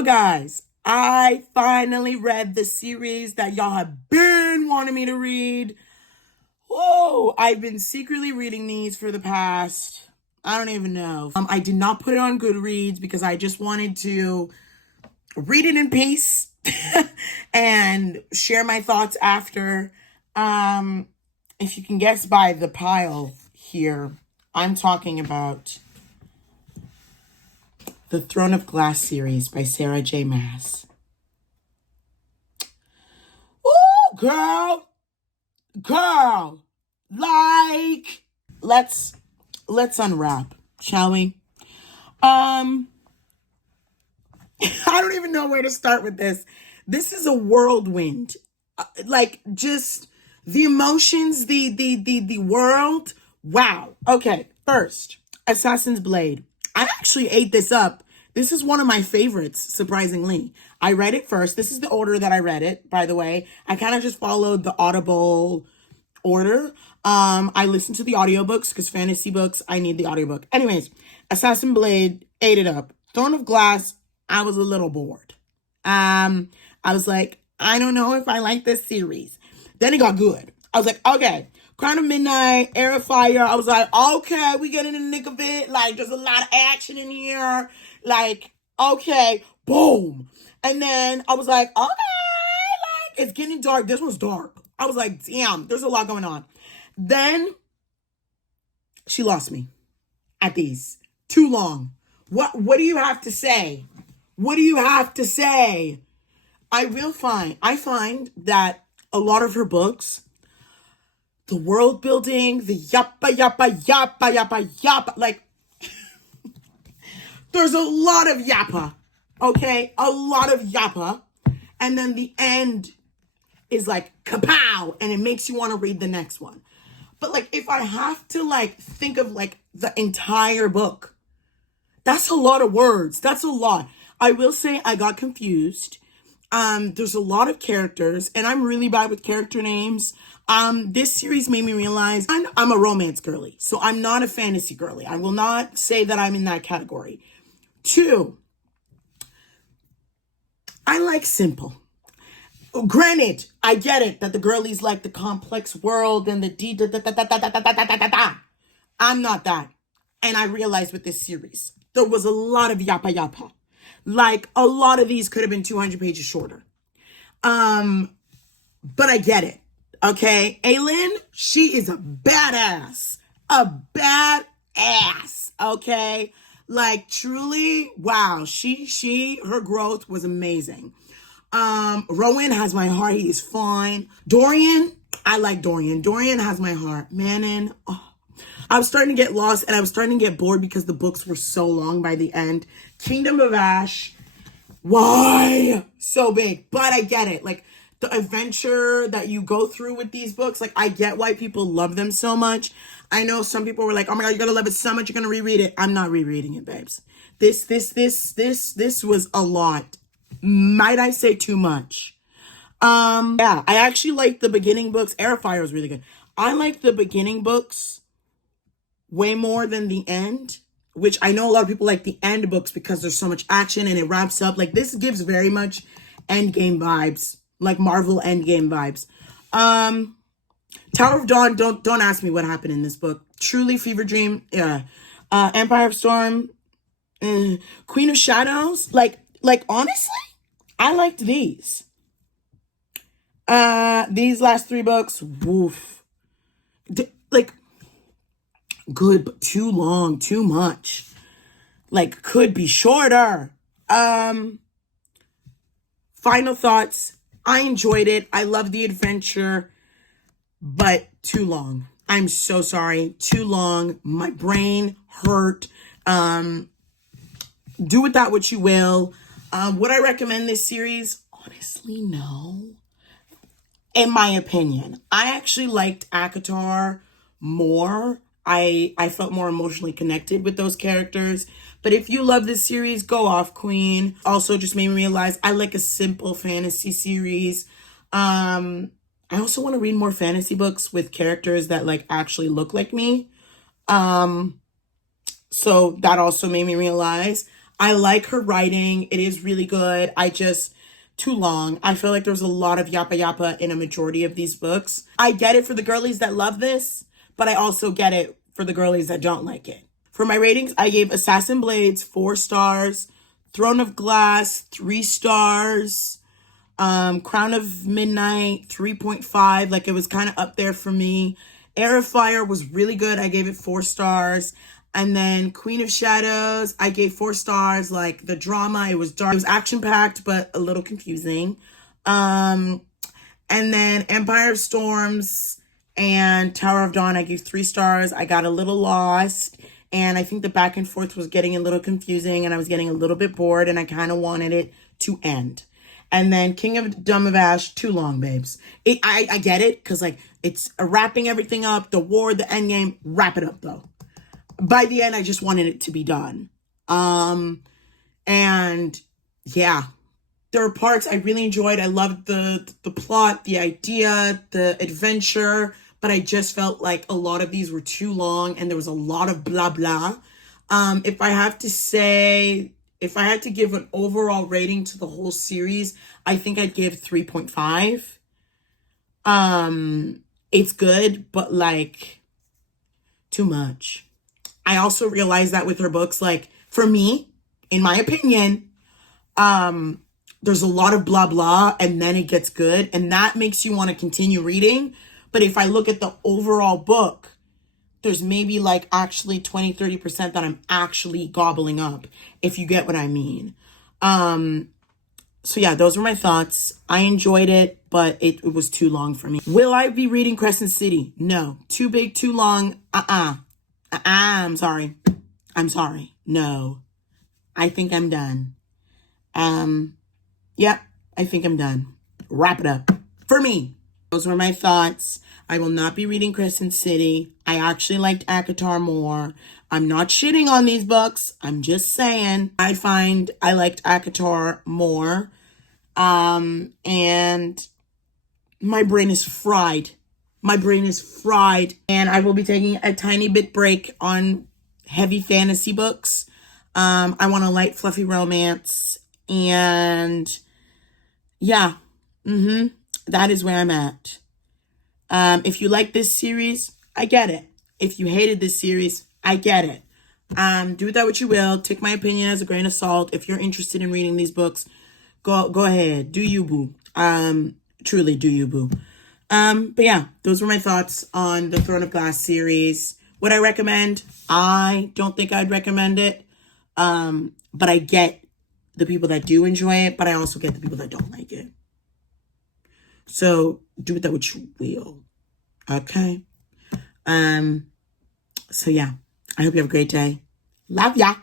Now, guys, I finally read the series that y'all have been wanting me to read. Whoa, I've been secretly reading these for the past, I don't even know. I did not put it on Goodreads because I just wanted to read it in peace and share my thoughts after. If you can guess by the pile here, I'm talking about the Throne of Glass series by Sarah J. Maas. Ooh, girl, like, let's unwrap, shall we? I don't even know where to start with this. This is a whirlwind. Like, just the emotions, the world. Wow. Okay, first, Assassin's Blade. I actually ate this up. This is one of my favorites, surprisingly. I read it first. This is the order that I read it, by the way. I kind of just followed the Audible order. I listened to the audiobooks because fantasy books, I need the audiobook. Anyways, Assassin's Blade, ate it up. Throne of Glass, I was a little bored. I was like, I don't know if I like this series. Then it got good. I was like, okay. Crown of Midnight, Air of Fire. I was like, okay, we get in the nick of it. Like, there's a lot of action in here. Like, okay, boom. And then I was like, okay, like, it's getting dark. This one's dark. I was like, damn, there's a lot going on. Then she lost me at these. Too long. What do you have to say? What do you have to say? I find that a lot of her books, the world building, the yappa, like, there's a lot of yappa, okay? A lot of yappa. And then the end is like kapow, and it makes you want to read the next one. But like, if I have to like think of like the entire book, that's a lot of words. That's a lot. I will say I got confused. There's a lot of characters, and I'm really bad with character names. This series made me realize I'm a romance girly, so I'm not a fantasy girly. I will not say that I'm in that category. 2, I like simple. Granted, I get it that the girlies like the complex world and the da. I'm not that. And I realized with this series, there was a lot of yappa. Like, a lot of these could have been 200 pages shorter. But I get it. Okay? Aylin, she is a badass. A badass. Okay? Like, truly, wow. Her growth was amazing. Rowan has my heart. He is fine. Dorian, I like Dorian. Dorian has my heart. Manon, oh. I was starting to get lost and I was starting to get bored because the books were so long by the end. Kingdom of Ash, why? So big. But I get it. Like, the adventure that you go through with these books, like, I get why people love them so much. I know some people were like, oh my God, you're gonna love it so much, you're gonna reread it. I'm not rereading it, babes. This was a lot. Might I say too much? Yeah, I actually like the beginning books. Air of Fire was really good. I like the beginning books way more than the end, which I know a lot of people like the end books because there's so much action and it wraps up. Like, this gives very much Endgame vibes, like Marvel Endgame vibes. Tower of Dawn, don't ask me what happened in this book. Truly Fever Dream, yeah. Empire of Storm, Queen of Shadows, like honestly, I liked these. These last 3 books, woof. Like, good, but too long, too much. Like, could be shorter. Final thoughts. I enjoyed it. I love the adventure, but too long. I'm so sorry. Too long. My brain hurt. Do with that what you will. Would I recommend this series? Honestly, no. In my opinion, I actually liked ACOTAR more. I felt more emotionally connected with those characters. But if you love this series, go off, queen. Also, just made me realize I like a simple fantasy series. I also want to read more fantasy books with characters that like actually look like me. So that also made me realize I like her writing. It is really good. Too long. I feel like there's a lot of yappa yappa in a majority of these books. I get it for the girlies that love this, but I also get it for the girlies that don't like it. For my ratings, I gave Assassin Blades 4 stars, Throne of Glass 3 stars, Crown of Midnight 3.5. Like, it was kind of up there for me. Air of Fire was really good. I gave it 4 stars. And then Queen of Shadows, I gave 4 stars. Like, the drama, it was dark. It was action-packed, but a little confusing. And then Empire of Storms and Tower of Dawn, I gave 3 stars. I got a little lost. And I think the back and forth was getting a little confusing. And I was getting a little bit bored. And I kind of wanted it to end. And then King of Dumb of Ash, too long, babes. I get it, because, like, it's wrapping everything up. The war, the end game, wrap it up, though. By the end, I just wanted it to be done. And, yeah. There were parts I really enjoyed. I loved the plot, the idea, the adventure. But I just felt like a lot of these were too long. And there was a lot of blah, blah. If I had to give an overall rating to the whole series, I think I'd give 3.5. It's good, but, like, too much. I also realized that with her books, like, for me, in my opinion, there's a lot of blah, blah, and then it gets good, and that makes you want to continue reading. But if I look at the overall book, there's maybe, like, actually 20-30% that I'm actually gobbling up, if you get what I mean. So yeah, those were my thoughts. I enjoyed it, but it was too long for me. Will I be reading Crescent City? No. Too big, too long. I'm sorry. No. I think I'm done. Yeah, I think I'm done. Wrap it up. For me. Those were my thoughts. I will not be reading Crescent City. I actually liked ACOTAR more. I'm not shitting on these books. I'm just saying I find I liked ACOTAR more. And my brain is fried. And I will be taking a tiny bit break on heavy fantasy books. I want a light, fluffy romance. And yeah. That is where I'm at. If you like this series, I get it. If you hated this series, I get it. Do with that what you will. Take my opinion as a grain of salt. If you're interested in reading these books, go ahead. Do you, boo. Truly, do you, boo. But yeah, those were my thoughts on the Throne of Glass series. Would I recommend? I don't think I'd recommend it. But I get the people that do enjoy it, but I also get the people that don't like it. So do with that what you will. Okay. So yeah, I hope you have a great day. Love ya.